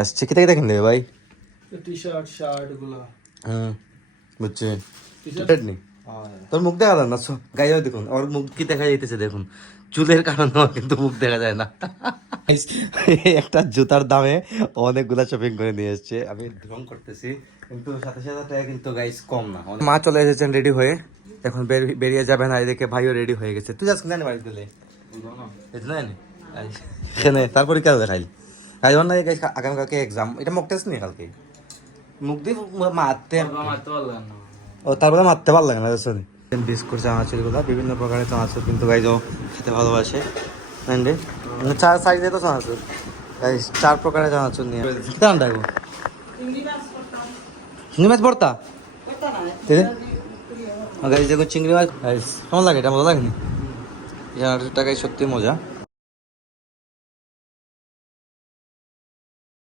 আসছে কি থেকে দেখেন দেবে ভাই টি শার্ট শার্ট গুলা বুঝছি টি-শার্ট নেই তোর মুখ দেখা যায় না গাইও দেখুন ওর মুখ কি দেখা যাইতেছে দেখুন চুলের কারণে ওর কিন্তু মুখ দেখা যায় না একটা জুতার দামে অনেকগুলা শপিং করে নিয়ে এসছে আমি ঢং করতেছি কিন্তু 27,000 টাকা কিন্তু গাইস কম না মা চলে এসেছেন রেডি হয়ে এখন বেরিয়ে যাবেন আর এদিকে ভাইও রেডি হয়ে গেছে তুই যাস না বাড়ি দিলে এখানে তারপরে কেন দেখাইল আজ না আগামীকালকে এক্সাম এটা মক টেস্ট নেই কালকে মুখ দিয়ে মারতে ও তারপরে মারতে ভালো লাগে না বিস্কুট চানাচুরগুলো বিভিন্ন প্রকারের চানাচুর কিন্তু গাইজও খেতে ভালোবাসে চার সাইজে তো চানাচুর গাইজ 4 প্রকারের চানাচুর নিয়ে দাম দেখো চিংড়ি মাছ ভর্তা গাইজ দেখো চিংড়ি মাছ কেমন লাগে এটা মজা লাগেনি 9,000 টাকায় সত্যি মজা